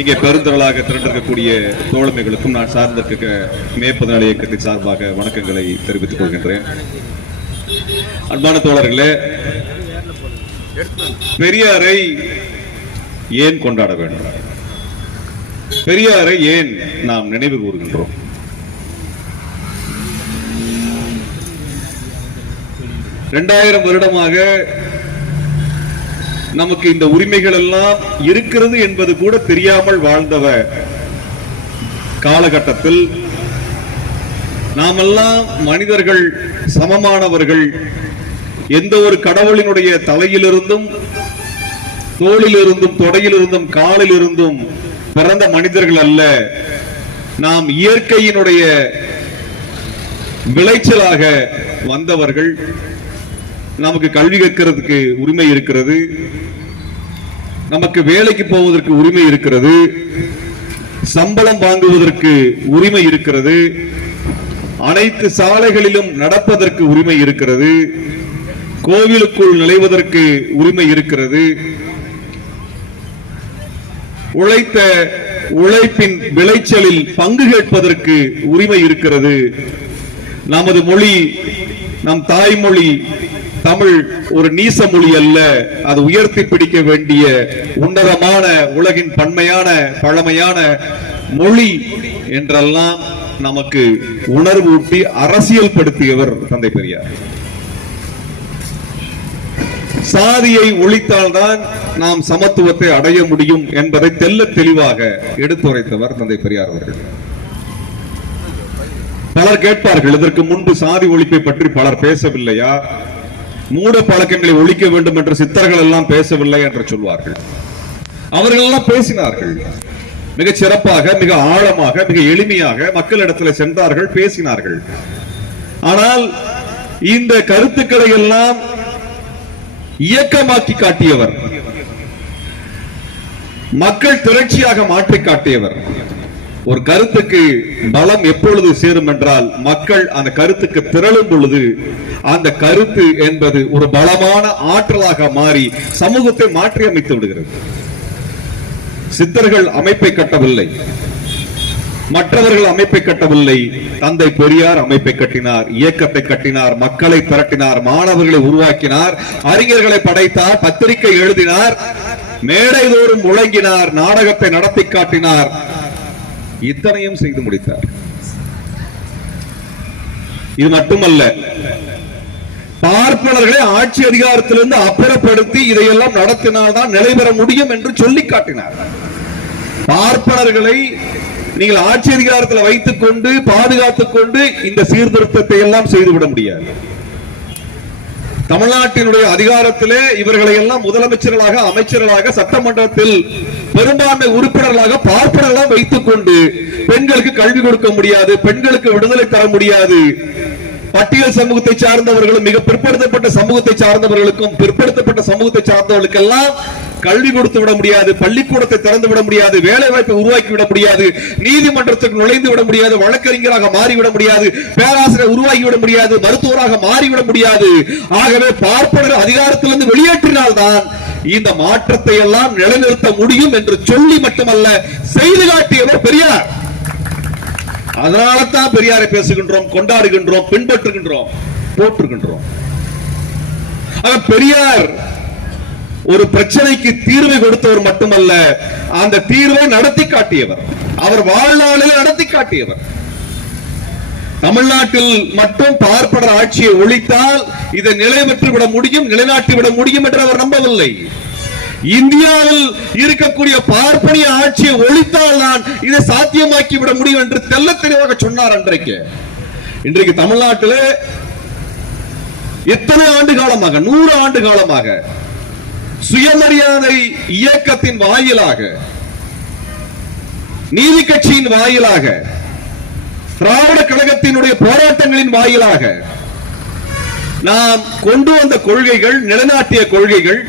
இங்கே பெருந்திரளாக திரண்டிருக்கக்கூடிய தோழமைகளுக்கும் நான் சார்ந்திருக்க மே 14 இயக்கத்தின் சார்பாக வணக்கங்களை தெரிவித்துக் கொள்கின்றேன். அன்பான தோழர்களே, பெரியாரை ஏன் கொண்டாட வேண்டும்? பெரியாரை ஏன் நாம் நினைவு கூறுகின்றோம்? இரண்டாயிரம் வருடமாக நமக்கு இந்த உரிமைகள் எல்லாம் இருக்கிறது என்பது கூட தெரியாமல் வாழ்ந்தவ காலகட்டத்தில் நாமெல்லாம் மனிதர்கள், சமமானவர்கள், எந்த ஒரு கடவுளினுடைய தலையிலிருந்தும், தோளிலிருந்தும், தொடையிலிருந்தும், காலிலிருந்தும் பிறந்த மனிதர்கள் அல்ல. நாம் இயற்கையினுடைய விளைச்சலாக வந்தவர்கள். நமக்கு கல்வி கற்கிறதுக்கு உரிமை இருக்கிறது, நமக்கு வேலைக்கு போவதற்கு உரிமை இருக்கிறது, சம்பளம் வாங்குவதற்கு உரிமை இருக்கிறது, அனைத்து சாலைகளிலும் நடப்பதற்கு உரிமை இருக்கிறது, கோவிலுக்குள் நுழைவதற்கு உரிமை இருக்கிறது, உழைத்த உழைப்பின் விளைச்சலில் பங்கு கேட்பதற்கு உரிமை இருக்கிறது. நமது மொழி, நம் தாய்மொழி தமிழ் ஒரு நீச மொழி அல்ல, அது உயர்த்தி பிடிக்க வேண்டிய உன்னதமான, உலகின் பன்மையான, பழமையான மொழி என்றெல்லாம் நமக்கு உணர்வூட்டி அரசியல் படுத்தியவர் தந்தை பெரியார். சாதியை ஒழித்தால்தான் நாம் சமத்துவத்தை அடைய முடியும் என்பதை தெல்ல தெளிவாக எடுத்துரைத்தவர் தந்தை பெரியார் அவர்கள். பலர் கேட்பார்கள், இதற்கு முன்பு சாதி ஒழிப்பை பற்றி பலர் பேசவில்லையா? மூட பழக்கங்களை ஒழிக்க வேண்டும் என்ற சித்தர்கள் எல்லாம் பேசவில்லை என்று சொல்வார்கள். அவர்கள் எல்லாம் பேசினார்கள், மிக சிறப்பாக, மிக ஆழமாக, மிக எளிமையாக மக்களிடத்தில் சென்றார்கள், பேசினார்கள். ஆனால் இந்த கருத்துக்களை எல்லாம் இயக்கமாக்கி காட்டியவர், மக்கள் திரட்சியாக மாற்றி காட்டியவர். ஒரு கருத்துக்கு பலம் எப்பொழுது சேரும் என்றால், மக்கள் அந்த கருத்துக்கு திரளும் பொழுது அந்த கருத்து என்பது ஒரு பலமான ஆற்றலாக மாறி சமூகத்தை மாற்றி அமைத்து விடுகிறது. சித்தர்கள் அமைப்பை கட்டவில்லை, மற்றவர்கள் அமைப்பை கட்டவில்லை, தந்தை பெரியார் அமைப்பை கட்டினார், இயக்கத்தை கட்டினார், மக்களை திரட்டினார், மாணவர்களை உருவாக்கினார், அறிஞர்களை படைத்தார், பத்திரிகை எழுதினார், மேடை தோறும் முழங்கினார், நாடகத்தை நடத்தி காட்டினார், இத்தனையும் செய்து முடித்தார். இது மட்டுமல்ல, பார்ப்பனர்களை ஆட்சி அதிகாரத்திலிருந்து அப்புறப்படுத்தி இதையெல்லாம் நடத்தினால்தான் நிலை பெற முடியும் என்று சொல்லி காட்டினார். பார்ப்பனர்களை நீங்கள் ஆட்சி அதிகாரத்தில் வைத்துக் கொண்டு பாதுகாத்துக் கொண்டு இந்த சீர்திருத்தத்தை எல்லாம் செய்துவிட முடியாது. தமிழ்நாட்டினுடைய அதிகாரத்திலே இவர்களை எல்லாம் முதலமைச்சர்களாக, அமைச்சர்களாக, சட்டமன்றத்தில் பெரும்பான்மை உறுப்பினர்களாக பார்ப்பனர்களாக வைத்துக் கொண்டு பெண்களுக்கு கல்வி கொடுக்க முடியாது, பெண்களுக்கு விடுதலை தர முடியாது, பட்டியல் சமூகத்தை சார்ந்தவர்களும் மிக பிற்படுத்தப்பட்ட சமூகத்தை சார்ந்தவர்களுக்கும் பிற்படுத்தப்பட்ட சமூகத்தை சார்ந்தவர்களுக்கெல்லாம் கல்வி கொடுத்து விட முடியாது, பள்ளிக்கூடத்தை திறந்து விட முடியாது, வேலை வாய்ப்பை உருவாக்கி விட முடியாது, நீதிமன்றத்துக்கு நுழைந்து விட முடியாது, வழக்கறிஞராக மாறிவிட முடியாது, பேராசிரியர் உருவாக்கி விட முடியாது, மருத்துவராக மாறிவிட முடியாது. ஆகவே பார்ப்பனர் அதிகாரத்திலிருந்து வெளியேற்றினால்தான் இந்த மாற்றத்தை எல்லாம் நிலைநிறுத்த முடியும் என்று சொல்லி மட்டுமல்ல, செய்து காட்டியவர் பெரியார். அதனால்தான் பெரியாரை பேசுகின்றோம், கொண்டாடுகின்றோம், பின்பற்றுகின்றோம், போற்றுகின்றோம். பெரியார் ஒரு பிரச்சனைக்கு தீர்வை கொடுத்தவர் மட்டுமல்ல, அந்த தீர்வை நடத்தி காட்டியவர், அவர் வாழ்நாளில் நடத்தி காட்டியவர். தமிழ்நாட்டில் மட்டும் பார்ப்பனர் ஆட்சியை ஒழித்தால் இதை நிலைபெற்று விட முடியும், நிலைநாட்டி விட முடியும் என்று அவர் நம்பவில்லை. இந்தியாவில் இருக்கக்கூடிய பார்ப்பனிய ஆட்சியை ஒழித்தால் தான் இதை சாத்தியமாக்கி விட முடியும் என்று தெல்ல தெளிவாக சொன்னார். இன்றைக்கு தமிழ்நாட்டில் எத்தனை ஆண்டு காலமாக, 100 ஆண்டு காலமாக சுயமரியாதை இயக்கத்தின் வாயிலாக, நீதி கட்சியின் வாயிலாக, திராவிட கழகத்தினுடைய போராட்டங்களின் வாயிலாக நாம் கொண்டு வந்த கொள்கைகள், நிலைநாட்டிய கொள்கைகள்,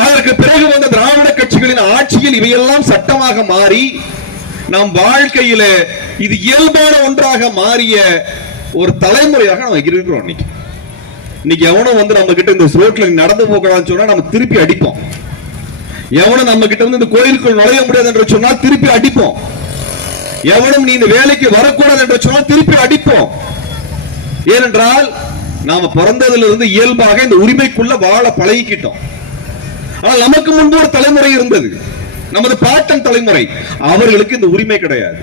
அதற்கு பிறகு வந்த திராவிட கட்சிகளின் ஆட்சியில் இவையெல்லாம் சட்டமாக மாறி நம் வாழ்க்கையில இது இயல்பான ஒன்றாக மாறிய ஒரு தலைமுறையாக நம்ம இருக்கிறோம். இன்னைக்கு எவனோ வந்து நம்ம கிட்ட இந்த ரோட்ல நடந்து போகலாம்னு சொன்னா நம்ம திருப்பி அடிப்போம். எவனும் நம்ம கிட்ட வந்து இந்த கோயிலுக்குள் நுழைய முடியாது என்று சொன்னால் திருப்பி அடிப்போம். எவனும் நீ இந்த வேலைக்கு வரக்கூடாது என்று சொன்னால் திருப்பி அடிப்போம். ஏனென்றால் நாம பிறந்ததிலிருந்து இயல்பாக இந்த உரிமைக்குள்ள வாழ பழகிக்கிட்டோம். ஆனால் நமக்கு முன்பு ஒரு தலைமுறை இருந்தது, நமது பாட்டன் தலைமுறை. அவர்களுக்கு இந்த உரிமை கிடையாது.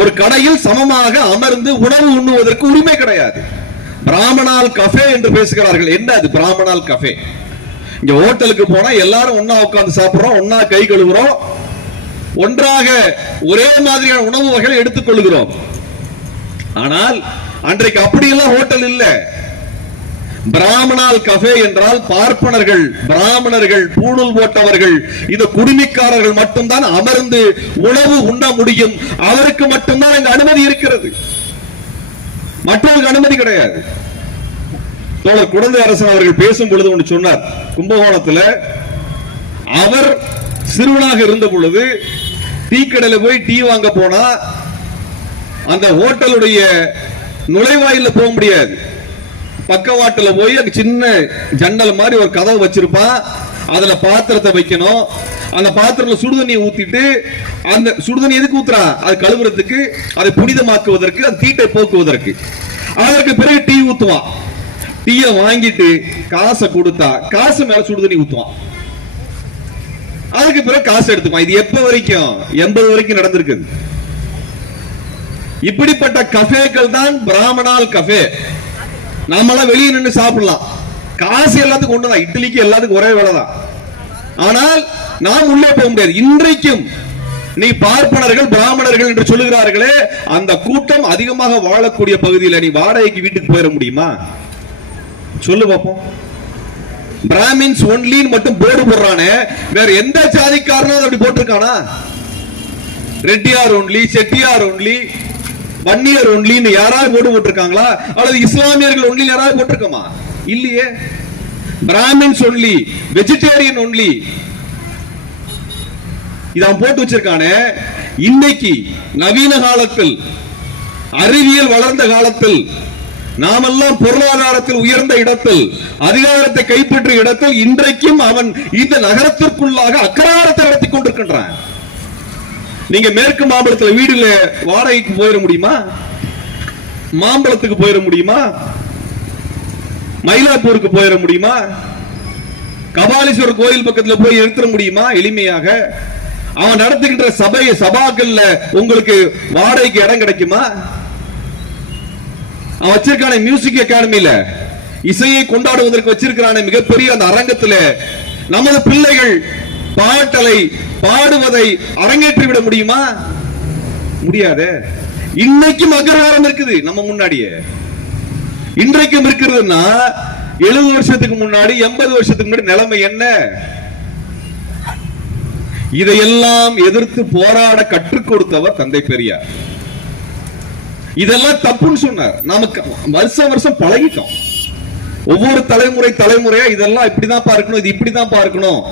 ஒரு கடையில் சமமாக அமர்ந்து உணவு உண்ணுவதற்கு உரிமை கிடையாது. பிராமணால் கஃபே என்று பேசுகிறார்கள். என்ன அது பிராமணால் கஃபே? இங்க ஹோட்டலுக்கு போனா எல்லாரும் ஒன்னா உட்கார்ந்து சாப்பிடுறோம், ஒன்னா கை கழுவுறோம், ஒன்றாக ஒரே மாதிரியான உணவு வகைகளை எடுத்துக் கொள்கிறோம். ஆனால் அன்றைக்கு அப்படியெல்லாம் ஹோட்டல் இல்ல. பிராமணால் கஃபே என்றால் பார்ப்பனர்கள், பிராமணர்கள், பூணூல் போட்டவர்கள், இந்த குடிமிக்காரர்கள் மட்டும்தான் அமர்ந்து உணவு உண்ண முடியும். அவருக்கு மட்டும்தான் இந்த அனுமதி இருக்கிறது, மற்றவர்களுக்கு அனுமதி கிடையாது. தோழர் குழந்தை அரசன் அவர்கள் பேசும் பொழுது ஒன்று சொன்னார். கும்பகோணத்தில் அவர் சிறுவனாக இருந்த பொழுது டீ கடையில போய் டீ வாங்க போனா அந்த ஹோட்டலுடைய நுழைவாயில போக முடியாது. பக்கவாட்டுல போய் அங்க சின்ன ஜன்னல் மாதிரி ஒரு கதவு வச்சிருப்பான். அதுல பாத்திரத்தை வைக்கணும். அந்த பாத்திரத்துல சுடுதண்ணியை ஊத்திட்டு, அந்த சுடுதண்ணி எதுக்கு ஊத்துறான்? அது கழுவுறதுக்கு, அதை புனிதமாக்குவதற்கு, அந்த தீட்டை போக்குவதற்கு. அதற்கு பிறகு டீ ஊத்துவான். டீயை வாங்கிட்டு காசை கொடுத்தா காசு மேல சுடுதண்ணி ஊத்துவான். அதுக்கு பிறகு காசு எடுத்துப்பான். இது எப்ப வரைக்கும்? 80 வரைக்கும் நடந்திருக்குது. இப்படிப்பட்ட கஃபேக்கள் தான் பிராமணால் கஃபே. நாமெல்லாம் வெளியே நின்று சாப்பிடலாம், காசு எல்லாத்துக்கும் ஒண்ணுதான், இட்லிக்கு எல்லாத்துக்கும் ஒரே வேலை தான். ஆனால் நாம் உள்ளே போக முடியாது. இன்றைக்கும் நீ பார்ப்பனர்கள் பிராமணர்கள் என்று சொல்லுகிறார்களே, அந்த கூட்டம் அதிகமாக வாழக்கூடிய பகுதியில் நீ வாடகைக்கு வீட்டுக்கு போயிட முடியுமா? சொல்லு பாப்போம். பிராமின்ஸ் ஒன்லி மட்டும் போர்டு போடுறானே, வேற எந்த ஜாதிக்காரனும் அப்படி போட்டிருக்கானா? ரெட்டியார் ஒன்லி, செட்டியார் ஒன்லி, வன்னியர் ஒன்லின்னு யாராவது போர்டு போட்டிருக்காங்களா? அல்லது இஸ்லாமியர்கள் ஒன்லி யாராவது போட்டிருக்கோமா? இல்லையே. பிராமின்ஸ் ஒன்லி, வெஜிடேரியன் ஒன்லி, இதான் போட்டு வச்சிருக்கானே. இன்னைக்கு நவீன காலத்தில், அறிவியல் வளர்ந்த காலத்தில், நாமெல்லாம் பொருளாதாரத்தில் உயர்ந்த இடத்தில், அதிகாரத்தை கைப்பற்றிய இடத்தில், இன்றைக்கும் அவன் இந்த நகரத்திற்குள்ளாக அக்கிரகாரத்தை நடத்தி கொண்டிருக்கின்றான். நீங்க மேற்கு மாம்பலத்தில் வீடுல வாடகைக்கு போயிட முடியுமா? மாம்பலத்துக்கு போயிட முடியுமா? மயிலாப்பூருக்கு போயிட முடியுமா? கபாலீஸ்வரர் கோயில் பக்கத்தில் போய் நிறுத்த முடியுமா? எளிமையாக அவன் நடத்துகின்ற சபாக்கள்ல உங்களுக்கு வாடகைக்கு இடம் கிடைக்குமா? அவன் வச்சிருக்கான மியூசிக் அகாடமியில இசையை கொண்டாடுவதற்கு வச்சிருக்கிறான மிகப்பெரிய அந்த அரங்கத்துல நமது பிள்ளைகள் பாட்டலை பாடுவதை அரங்கேற்றி விட முடியுமா? முடியாது. இன்னைக்கும் அக்ரஹாரம் இருக்குது நம்ம முன்னாடியே. இன்றைக்கும் இருக்கிறதுன்னா 70 வருஷத்துக்கு முன்னாடி 80 வருஷத்துக்கு முன்னாடி நிலைமை என்ன? இதையெல்லாம் எதிர்த்து போராட கற்றுக் கொடுத்தவர் தந்தை பெரியார். இதெல்லாம் தப்புன்னு சொன்னார். நமக்கு வருஷம் வருஷம் பழகிட்டோம். ஒவ்வொரு தலைமுறையா இதெல்லாம் இப்படிதான் பார்க்கணும், இது இப்படிதான் பார்க்கணும்.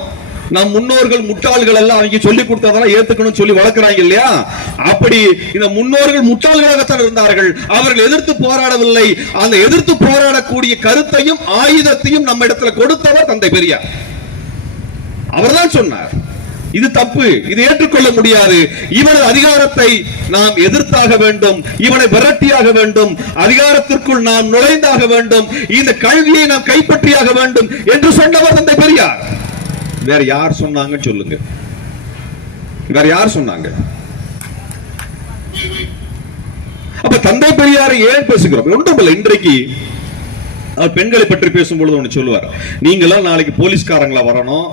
நம் முன்னோர்கள் முட்டாள்கள் எல்லாம் அவங்க சொல்லி கொடுத்ததெல்லாம் ஏத்துக்கணும் சொல்லி வளர்க்கிறாங்க இல்லையா? அப்படி இந்த முன்னோர்கள் முட்டாள்களாகத்தான் இருந்தார்கள். அவர்கள் எதிர்த்து போராடவில்லை. அந்த எதிர்த்து போராடக்கூடிய கருத்தையும் ஆயுதத்தையும் நம்ம இடத்துல கொடுத்தவர் தந்தை பெரியார். அவர்தான் சொன்னார் இது தப்பு, இது ஏற்றுக்கொள்ள முடியாது, இவனது அதிகாரத்தை நாம் எதிர்த்தாக வேண்டும், இவனை விரட்டியாக வேண்டும், அதிகாரத்திற்குள் நாம் நுழைந்தாக வேண்டும், இந்த கல்வியை நாம் கைப்பற்றியாக வேண்டும் என்று சொன்னவர் தந்தை பெரியார். வேற யார் சொன்னாங்க சொல்லுங்க? வேற யார் சொன்னாங்க? அப்ப தந்தை பெரியாரை ஏன் பேசுகிறோம்? ஒன்றுமில்லை. இன்றைக்கு அவர் பெண்களை பற்றி பேசும்பொழுது ஒன்று சொல்லுவார். நீங்களாம் நாளைக்கு போலீஸ்காரங்களா வரணும்.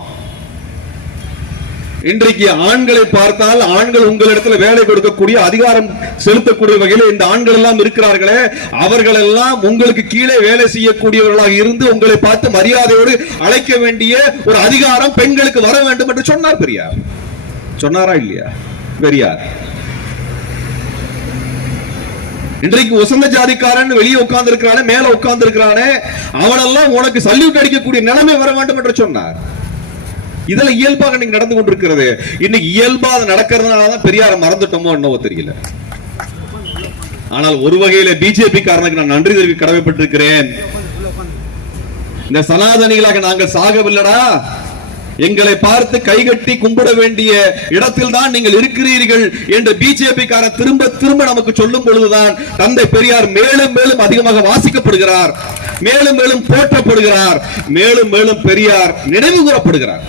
இன்றைக்கு ஆண்களை பார்த்தால் ஆண்கள் உங்களிடத்தில் வேலை கொடுக்கக்கூடிய அதிகாரம் செலுத்தக்கூடிய வகையில் இந்த ஆண்கள் எல்லாம் இருக்கிறார்களே, அவர்கள் எல்லாம் உங்களுக்கு கீழே வேலை செய்யக்கூடியவர்களாக இருந்து உங்களை பார்த்து மரியாதையோடு அழைக்க வேண்டிய ஒரு அதிகாரம் பெண்களுக்கு வர வேண்டும் என்று சொன்னார் பெரியார். சொன்னாரா இல்லையா பெரியார்? இன்றைக்கு உசந்த ஜாதிக்காரன் வெளியே உட்கார்ந்து இருக்கிறானே, மேல உட்கார்ந்து இருக்கிறானே, அவனெல்லாம் உனக்கு சல்யூட் அடிக்கக்கூடிய நிலைமை வர வேண்டும் என்று சொன்னார். இதெல்லாம் இயல்பாக நீங்க நடந்து கொண்டிருக்கிறது. இன்னைக்கு இயல்பா நடக்கிறதுனாலதான் பெரியார மறந்துட்டோமோ என்னவோ தெரியல. ஆனால் ஒரு வகையில பிஜேபி காரனுக்கு நான் நன்றி தெரிவிக்க கடமைப்பட்டிருக்கிறேன். இந்த சனாதனிகளாக நாங்கள் சாகவில்லடா, எங்களை பார்த்து கைகட்டி கும்பிட வேண்டிய இடத்தில் தான் நீங்கள் இருக்கிறீர்கள் என்று பிஜேபி கார திரும்ப திரும்ப நமக்கு சொல்லும் பொழுதுதான் தந்தை பெரியார் மேலும் மேலும் அதிகமாக வாசிக்கப்படுகிறார், மேலும் மேலும் போற்றப்படுகிறார், மேலும் மேலும் பெரியார் நினைவு கூறப்படுகிறார்.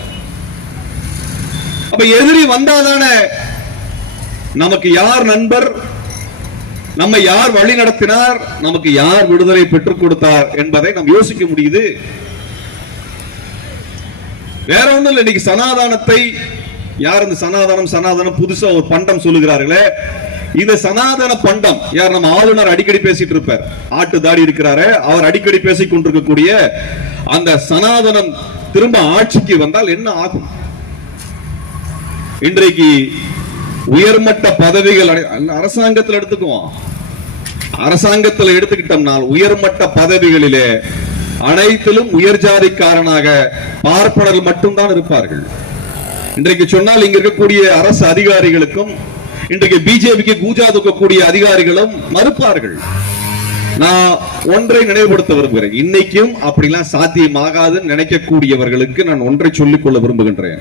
அப்ப எதிரி வந்தாதானே நமக்கு யார் நண்பர், நம்மை யார் வழி நடத்தினார், நமக்கு யார் விடுதலை பெற்றுக் கொடுத்தார் என்பதை நாம் யோசிக்க முடியுது. வேற ஒண்ணும் இல்லை. இன்னைக்கு சனாதானத்தை யார் இந்த சனாதானம் புதுசா ஒரு பண்டம் சொல்லுகிறார்களே, இந்த சனாதன பண்டம் யார்? நம்ம ஆளுநர் அடிக்கடி பேசிட்டு இருப்பார், ஆட்டு தாடி இருக்கிறாரு, அவர் அடிக்கடி பேசிக் கொண்டிருக்கக்கூடிய அந்த சனாதனம் திரும்ப ஆட்சிக்கு வந்தால் என்ன ஆகும்? இன்றைக்கு உயர்மட்ட பதவிகள் அரசாங்கத்தில் எடுத்துக்குவோம், அரசாங்கத்தில் எடுத்துக்கிட்டோம்னால் உயர்மட்ட பதவிகளிலே அனைத்திலும் உயர் ஜாதிக்காரனாக பார்ப்பனர்கள் மட்டும்தான் இருப்பார்கள். இன்றைக்கு சொன்னால் இங்க இருக்கக்கூடிய அரசு அதிகாரிகளுக்கும் இன்றைக்கு பிஜேபிக்கு கூஜா தூக்கக்கூடிய அதிகாரிகளும் மறுப்பார்கள். நான் ஒன்றை நினைவுபடுத்த விரும்புகிறேன். இன்னைக்கும் அப்படிலாம் சாத்தியமாகாதுன்னு நினைக்கக்கூடியவர்களுக்கு நான் ஒன்றை சொல்லிக் கொள்ள விரும்புகின்றேன்.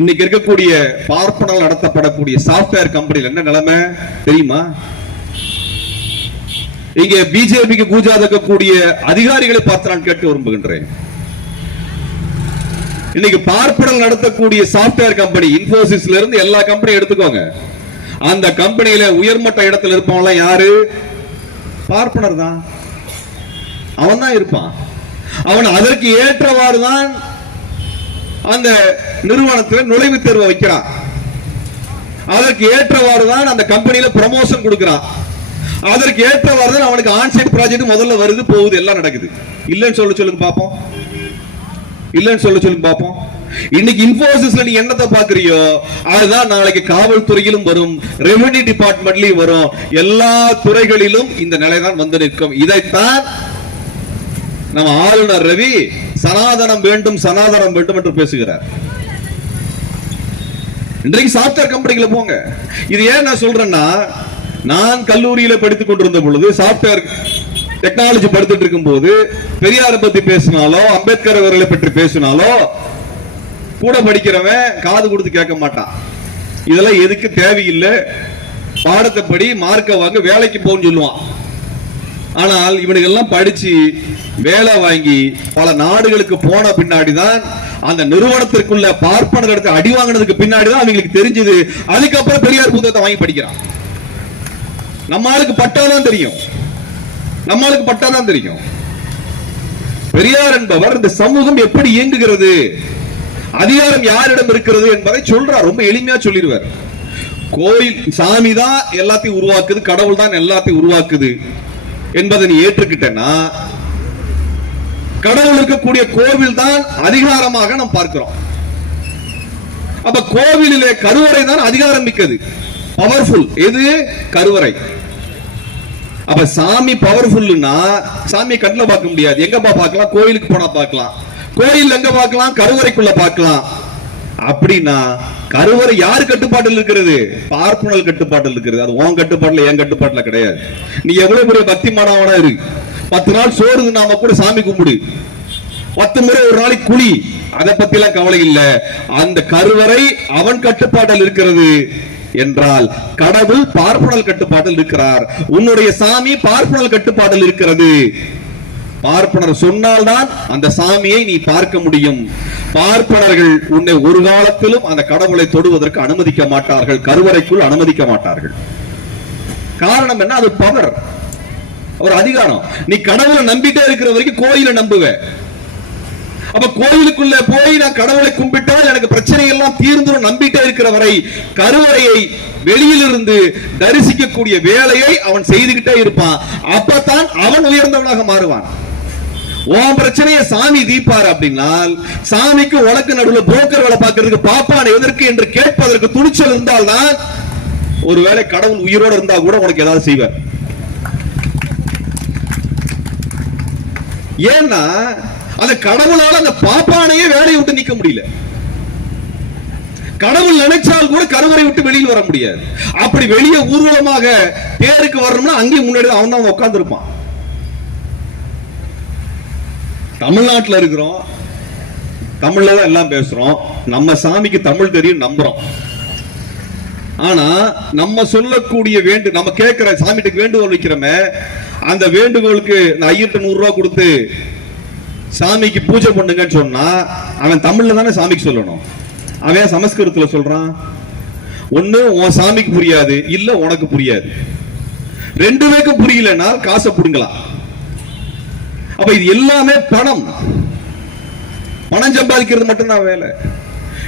இன்னைக்கு இருக்கக்கூடிய பார்ப்பனால் நடத்தப்படக்கூடிய சாப்ட்வேர் கம்பெனியில் என்ன நிலைமை தெரியுமா? இங்கே பிஜேபிக்கு கூஜா தக்கக்கூடிய அதிகாரிகளை பார்த்து நான் கேட்க விரும்புகின்றேன். இன்னைக்கு பார்ப்பனல் நடத்தக்கூடிய சாப்ட்வேர் கம்பெனி இன்போசிஸ்ல இருந்து எல்லா கம்பெனியும் எடுத்துக்கோங்க. அந்த கம்பெனியில உயர்மட்ட இடத்துல இருப்பவங்க யாரு? பார்ப்பனர் தான். அவன் தான் இருப்பான். அவன் அதற்கு ஏற்றவாறு தான் அந்த நிறுவனத்தில் நுழைவுத் தேர்வு வைக்கிறான். அதற்கு ஏற்றவாறு தான் அந்த கம்பெனியில ப்ரமோஷன் கொடுக்கிறான். அதற்கு ஏற்றவாறு தான் அவனுக்கு ஆன்சைட் ப்ராஜெக்ட் முதல்ல வருது, போகுது, எல்லாம் நடக்குது. இல்லைன்னு சொல்லுங்க பாப்போம், இல்லைன்னு சொல்லுங்க பாப்போம். இன்னைக்கு இன்போசிஸ்ல நீ என்னத்தை பாக்குறியோ அதுதான் நாளைக்கு காவல்துறையிலும் வரும், ரெவென்யூ டிபார்ட்மெண்ட்லயும் வரும், எல்லா துறைகளிலும் இந்த நிலைதான் வந்து நிற்கும். இதைத்தான் நம்ம ஆளுநர் ரவி சனாதனம் வேண்டும் சனாதனம் வேண்டும் என்று பேசுகிறார். இன்றைக்கு சாப்ட்வேர் கம்பெனிகளை போங்க. இது ஏன் நான் சொல்றேன்னா, நான் கல்லூரியில படித்துக் கொண்டிருந்த பொழுது சாப்ட்வேர் டெக்னாலஜி படித்துட்டு இருக்கும் போது பெரியாரை பத்தி பேசினாலோ அம்பேத்கர் அவர்களை பற்றி பேசினாலோ கூட படிக்கிறவன் காது கொடுத்து கேட்க மாட்டான். இதெல்லாம் எதுக்கு தேவையில்லை, பாடத்தை படி மார்க்க வாங்க வேலைக்கு போன்னு சொல்லுவான். ஆனால் இவனுக்கு எல்லாம் படிச்சு வேலை வாங்கி பல நாடுகளுக்கு போன பின்னாடிதான் அந்த நிறுவனத்திற்குள்ள பார்ப்பனர் அடி வாங்கினதுக்கு பின்னாடிதான் அவங்களுக்கு தெரிஞ்சது. அதுக்கப்புறம் பெரியார் புத்தகத்தை வாங்கி படிக்கிறான். நம்மளுக்கு பட்டாதான் தெரியும், நம்மளுக்கு பட்டாதான் தெரியும். பெரியார் என்பவர் இந்த சமூகம் எப்படி இயங்குகிறது, அதிகாரம் யாரிடம் இருக்கிறது என்பதை சொல்றார். ரொம்ப எளிமையா சொல்லிடுவார். கோயில் சாமி தான் எல்லாத்தையும் உருவாக்குது, கடவுள் தான் எல்லாத்தையும் உருவாக்குது என்பதை நீ ஏற்றுக்கிட்டனா கடவுள் இருக்கக்கூடிய கோவில் தான் அதிகாரமாக நாம் பார்க்கிறோம். அப்ப கோவிலிலே கருவறை தான் அதிகாரம் மிக்கது, பவர்ஃபுல். எது? கருவறை. அப்ப சாமி பவர்ஃபுல்னா சாமி கண்ணுல பார்க்க முடியாது. எங்கப்பா பார்க்கலாம்? கோயிலுக்கு போனா பார்க்கலாம். கோயில் எங்க பார்க்கலாம்? கருவறைக்குள்ள பார்க்கலாம். அப்படின்னா கருவறை யார் கட்டுப்பாட்டில் இருக்கிறது? பார்ப்பனல் கட்டுப்பாட்டில் இருக்கிறது. அது உன் கட்டுப்பாட்டுல என் கட்டுப்பாட்டுல கிடையாது. நீ எவ்வளவு பெரிய பக்தி மாணவனா இரு, 10 நாள் சோறு நாம கூட சாமி கும்பிடு, 10 முறை ஒரு நாளைக்கு குழி, அதை பத்தி எல்லாம் கவலை இல்லை. அந்த கருவறை அவன் கட்டுப்பாட்டில் இருக்கிறது என்றால் கடவுள் பார்ப்பனல் கட்டுப்பாட்டில் இருக்கிறார். உன்னுடைய சாமி பார்ப்பனல் கட்டுப்பாட்டில் இருக்கிறது. பார்ப்பனர் சொன்னால்தான் அந்த சாமியை நீ பார்க்க முடியும். பார்ப்பனர்கள் உன்னை ஒரு காலத்திலும் அந்த கடவுளை தொடுவதற்கு அனுமதிக்க மாட்டார்கள், கருவறைக்குள் அனுமதிக்க மாட்டார்கள். காரணம் என்ன? அது பவர், ஒரு அதிகாரம். நீ கடவுளை நம்பிட்டே இருக்கிற வரைக்கும் கோயிலை நம்புவ. அப்ப கோயிலுக்குள்ள போய் நான் கடவுளை கும்பிட்டால் எனக்கு பிரச்சனை எல்லாம் தீர்ந்துடும் நம்பிட்டே இருக்கிற வரை கருவறையை வெளியிலிருந்து தரிசிக்கக்கூடிய வேலையை அவன் செய்துகிட்டே இருப்பான். அப்பதான் அவன் உயர்ந்தவனாக மாறுவான். உன் பிரச்சனையை சாமி தீப்பார் அப்படின்னால் சாமிக்கு உனக்கு நடுவில் புரோக்கர் வேலை பார்க்கறதுக்கு பாப்பான் எதற்கு என்று கேட்பதற்கு துணிச்சல் இருந்தால் தான் ஒருவேளை கடவுள் உயிரோடு இருந்தா கூட உனக்கு ஏதாவது செய்வார். ஏன்னா அந்த கடவுளால அந்த பாப்பானையே வேலையை விட்டு நிக்க முடியல. கடவுள் நினைச்சால் கூட கருவறை விட்டு வெளியில் வர முடியாது. அப்படி வெளியே ஊர்வலமாக தேருக்கு வரணும்னா அங்கேயும் முன்னாடி அவன் தான் உட்கார்ந்து இருப்பான். தமிழ்நாட்டில் இருக்கிறோம், தமிழ்ல தான் எல்லாம் பேசுறோம், நம்ம சாமிக்கு தமிழ் தெரியும் நம்புறோம். ஆனா நம்ம சொல்லக்கூடிய நம்ம கேட்கிற சாமிக்கு வேண்டுகோள் வைக்கிறோமே, அந்த வேண்டுகோளுக்கு ஐயர்கிட்ட 100 ரூபாய் கொடுத்து சாமிக்கு பூஜை பண்ணுங்கன்னு சொன்னா அவன் தமிழ்ல தானே சாமிக்கு சொல்லணும். அவன் சமஸ்கிருதத்துல சொல்றான். ஒண்ணு உன் சாமிக்கு புரியாது, இல்ல உனக்கு புரியாது. ரெண்டு பேருக்கும் புரியலன்னா காசை புடுங்கலாம். அப்ப இது எல்லாமே பணம் சம்பாதிக்கிறது மட்டும்தான் வேலை.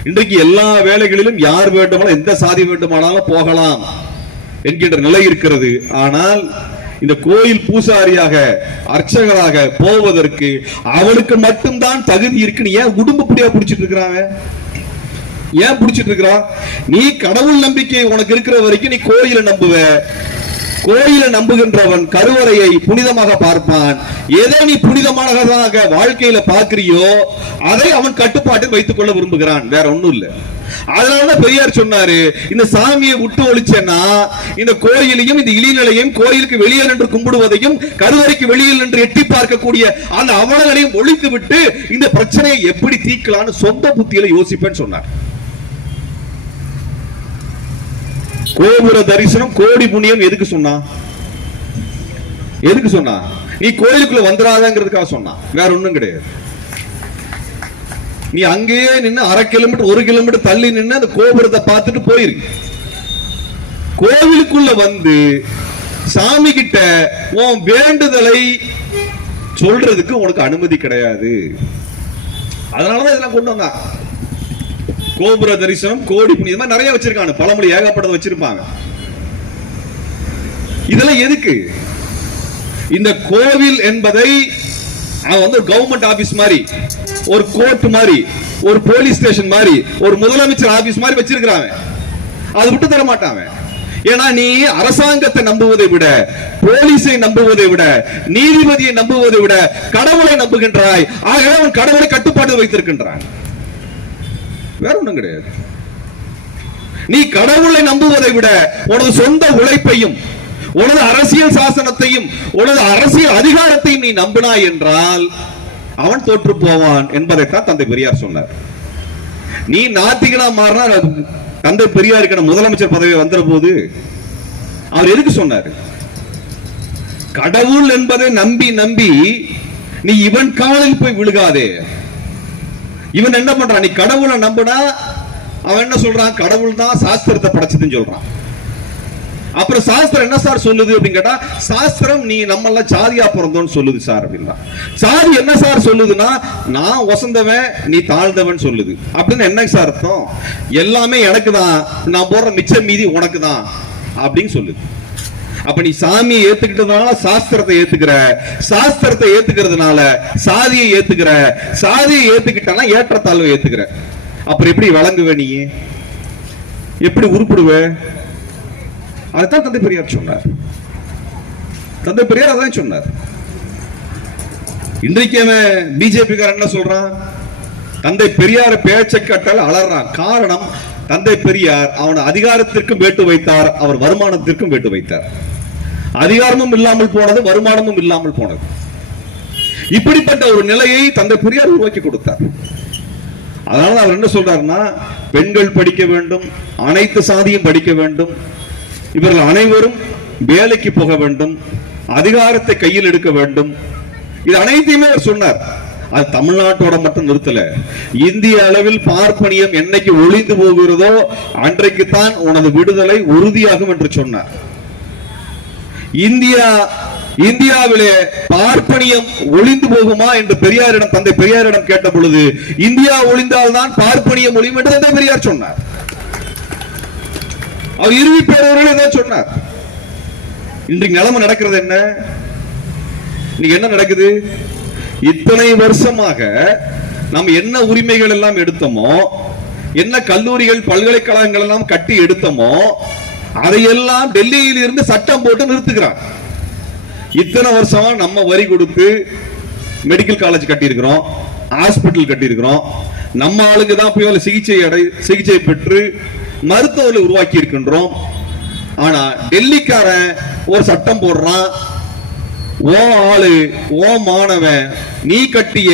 இன்றைக்கு எல்லா வேலைகளிலும் யார் வேண்டுமானாலும் எந்த சாதி வேண்டுமானாலும் போகலாம் என்கின்ற நிலை இருக்கிறது. ஆனால் இந்த கோயில் பூசாரியாக அர்ச்சகராக போவதற்கு அவனுக்கு மட்டும்தான் தகுதி இருக்குன்னு ஏன் குடும்பப்படியா பிடிச்சிட்டு இருக்கிறாங்க? ஏன் பிடிச்சிட்டு இருக்கிறான்? நீ கடவுள் நம்பிக்கை உனக்கு இருக்கிற வரைக்கும் நீ கோயிலை நம்புவ. கோயிலை நம்புகின்றவன் கருவறையை புனிதமாக பார்ப்பான். எதை நீ புனிதமானதாக வாழ்க்கையில பார்க்கிறியோ அதை அவன் கட்டுப்பாட்டில் வைத்துக் கொள்ள விரும்புகிறான், வேற ஒண்ணும் இல்ல. அதனாலதான் பெரியார் சொன்னாரு, இந்த சாமியை விட்டு ஒழிச்சேன்னா இந்த கோயிலையும் இந்த இழிநிலையும் கோயிலுக்கு வெளியே நின்று கும்பிடுவதையும் கருவறைக்கு வெளியே நின்று எட்டி பார்க்கக்கூடிய அந்த அவலங்களையும் ஒழித்து விட்டு இந்த பிரச்சனையை எப்படி தீர்க்கலான்னு சொந்த புத்தியில யோசிப்பேன்னு சொன்னார். கோபுர தரிசனம் கோடி புண்ணியம் எதுக்கு சொன்னா? எதுக்கு சொன்னா? நீ கோயிலுக்குள்ள வந்துடாதங்கிறதுக்காக சொன்னா, வேற ஒண்ணும் கிடையாது. நீ அங்கேயே நின்று 1/2 கிலோமீட்டர் 1 கிலோமீட்டர் தள்ளி நின்று அந்த கோபுரத்தை பார்த்துட்டு போயிருக்கு. கோவிலுக்குள்ள வந்து சாமி கிட்ட உன் வேண்டுதலை சொல்றதுக்கு உனக்கு அனுமதி கிடையாது. அதனாலதான் இதெல்லாம் கொண்டு வந்தான். கோபுர தரிசனம் கோடி புண்ணியம் நிறைய வச்சிருக்காங்க, பழமொழி ஏகப்பட்டதை வச்சிருப்பாங்க. இதெல்லாம் எதுக்கு? இந்த கோவில் என்பதை அவன் வந்து கவர்மெண்ட் ஆபீஸ் மாதிரி, ஒரு கோர்ட் மாதிரி, ஒரு போலீஸ் ஸ்டேஷன் மாதிரி, ஒரு முதலமைச்சர் ஆபீஸ் மாதிரி வச்சிருக்கிறாங்க. அது விட்டு தர மாட்டாங்க. ஏன்னா நீ அரசாங்கத்தை நம்புவதை விட, போலீஸை நம்புவதை விட, நீதிபதியை நம்புவதை விட கடவுளை நம்புகின்றாய். ஆகவே அவன் கடவுளை கட்டுப்பாடு வைத்திருக்கின்றான், வேற ஒண்ணும் கிடையாது. நீ கடவுளை நம்புவதை விட உனது சொந்த உழைப்பையும் உனது அரசியல் சாசனத்தையும் உனது அரசியல் அதிகாரத்தையும் நீ நம்பினாய் என்றால் அவன் தோற்று போவான் என்பதைத்தான் தந்தை பெரியார் சொன்னார். நீ நாத்திகனா மாறினா தந்தை பெரியாருக்கு முதலமைச்சர் பதவி வந்துற போது அவர் எதுக்கு சொன்னார்? கடவுள் என்பதை நம்பி நம்பி நீ இவன் காலில் போய் விழுகாதே. இவன் என்ன பண்றான்? நீ கடவுளை நம்பினா அவன் என்ன சொல்றான்? கடவுள் தான் சாஸ்திரத்தை படைச்சதுன்னு சொல்றான். அப்புறம் சாஸ்திரம் என்ன சார் சொல்லுது அப்படின்னு கேட்டா, சாஸ்திரம் நீ நம்ம எல்லாம் ஜாதியா பிறந்தோன்னு சொல்லுது சார் அப்படின்னா. சாதி என்ன சார் சொல்லுதுன்னா, நான் வசந்தவன் நீ தாழ்ந்தவன் சொல்லுது. அப்படின்னு என்ன சார் அர்த்தம்? எல்லாமே எனக்கு தான், நான் போடுற மிச்சம் மீதி உனக்கு தான் அப்படின்னு சொல்லுது. அப்ப நீ சாமியை ஏத்துக்கிட்டதுனால சாஸ்திரத்தை ஏத்துக்கிற, சாஸ்திரத்தை ஏத்துக்கிறதுனால சாதியை ஏத்துக்கிற, சாதியை ஏத்துக்கிட்டா ஏற்றத்தாழ்வை ஏத்துக்கிற. அப்புறம் எப்படி வழங்குவ? நீ எப்படி உருப்பிடுவ? அதுதான் தந்தை பெரியார் சொன்னார். தந்தை பெரியார் அதான் சொன்னார். இன்றைக்கு அவன் பிஜேபி காரன் என்ன சொல்றான்? தந்தை பெரியார் பேச்சை கட்டால் அலறான். காரணம், தந்தை பெரியார் அவன் அதிகாரத்திற்கும் வேட்டு வைத்தார், அவர் வருமானத்திற்கும் வேட்டு வைத்தார். அதிகாரமும் இல்லாமல் போனது, வருமானமும் இல்லாமல் போனது. இப்படிப்பட்ட ஒரு நிலையை தந்தை பெரியார் உருவாக்கி கொடுத்தார். அதனால அவர் என்ன சொல்றாருன்னா, பெண்கள் படிக்க வேண்டும், அனைத்து சாதியும் படிக்க வேண்டும், இவர்கள் அனைவரும் வேலைக்கு போக வேண்டும், அதிகாரத்தை கையில் எடுக்க வேண்டும். இது அனைத்தையுமே அவர் சொன்னார். அது தமிழ்நாட்டோட மட்டும் நிறுத்தல. இந்திய அளவில் பார்ப்பனியம் என்னைக்கு ஒளிந்து போகிறதோ அன்றைக்குத்தான் உனது விடுதலை உறுதியாகும் என்று சொன்னார். இந்தியாவிலே பார்ப்பனியம் ஒளிந்து போகுமா என்று பெரியாரிடம், தந்தை பெரியாரிடம் கேட்ட பொழுது, இந்தியா ஒளிந்தால் தான் பார்ப்பனியம் ஒளியும் என்று தந்தை பெரியார் சொன்னார். அவர் இறுதி பேரவர்களே தான் சொன்னார். இன்றைக்கு நிலைமை நடக்கிறது என்ன? இன்னைக்கு என்ன நடக்குது? இத்தனை வருஷமாக நாம் என்ன உரிமைகள் எல்லாம் எடுத்தோமோ, என்ன கல்லூரிகள் பல்கலைக்கழகங்கள் எல்லாம் கட்டி எடுத்தோமோ, அதையெல்லாம் டெல்லியில் இருந்து சட்டம் போட்டு நிறுத்துகிறார். இத்தனை வருஷமா நம்ம வரி கொடுத்து மெடிக்கல் காலேஜ் கட்டி இருக்கிறோம், ஹாஸ்பிட்டல் கட்டி இருக்கிறோம், நம்ம ஆளுங்க தான் போய் சிகிச்சை பெற்று மருத்துவர்களை உருவாக்கி இருக்கின்றோம். ஆனா டெல்லிக்காரன் ஒரு சட்டம் போடுறான், ஓ ஆளு ஓ மாணவன் நீ கட்டிய